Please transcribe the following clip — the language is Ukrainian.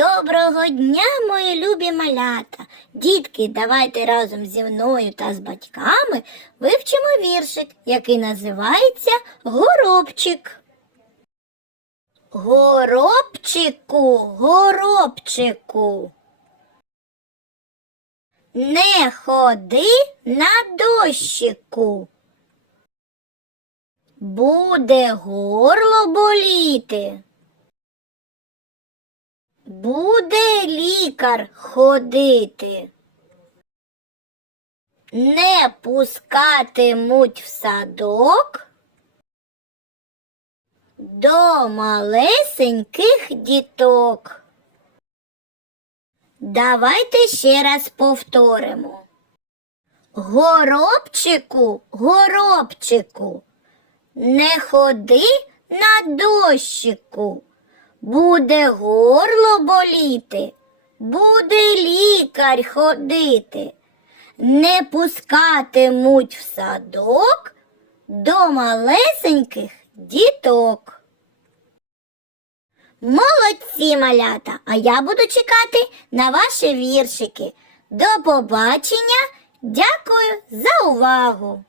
Доброго дня, мої любі малята! Дітки, давайте разом зі мною та з батьками вивчимо віршик, який називається Горобчик. Горобчику, горобчику. Не ходи на дощику. Буде горло боліти. Буде лікар ходити. Не пускатимуть в садок до малесеньких діток. Давайте ще раз повторимо. Горобчику, горобчику, не ходи на дощику. Буде горло боліти, буде лікар ходити, не пускатимуть в садок до малесеньких діток. Молодці малята, а я буду чекати на ваші віршики. До побачення, дякую за увагу!